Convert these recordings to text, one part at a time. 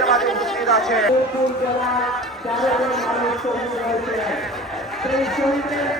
আমাদের মাঝে উপস্থিত আছে সেই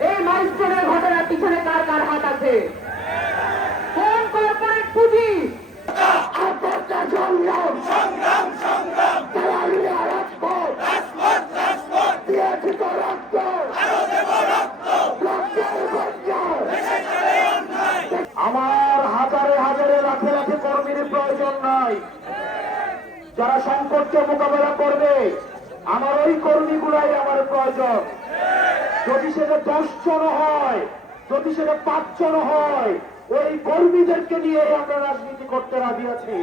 এই মাইস্ট্রোনের ঘটনার পিছনে কার কার হাত আছে? কোন কর্পোরেট পুঁজি? আত্মহত্যা সংগ্রাম। সংগ্রাম সংগ্রাম। রাজপথ। রাজপথ রাজপথ। দিয়েছি তো রক্ত। আরও দেব রক্ত আমার হাজারে হাজারে লাখে লাখে কর্মীর প্রয়োজন নাই। যারা সংকটকে মোকাবেলা করবে আমার ওই কর্মীগুলাই আমার প্রয়োজন। যদি সেটা দশ জন হয় যদি সেটা পাঁচ জন হয় ওই কর্মীদেরকে নিয়ে আমরা রাজনীতি করতে রাজি আছি।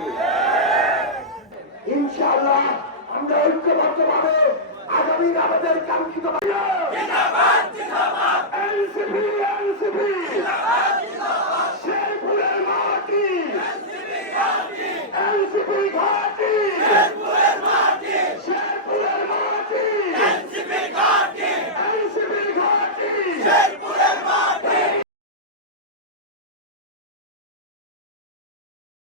আমরা ঐক্যবদ্ধ ভাবে আগামী আমাদের কাঙ্ক্ষিত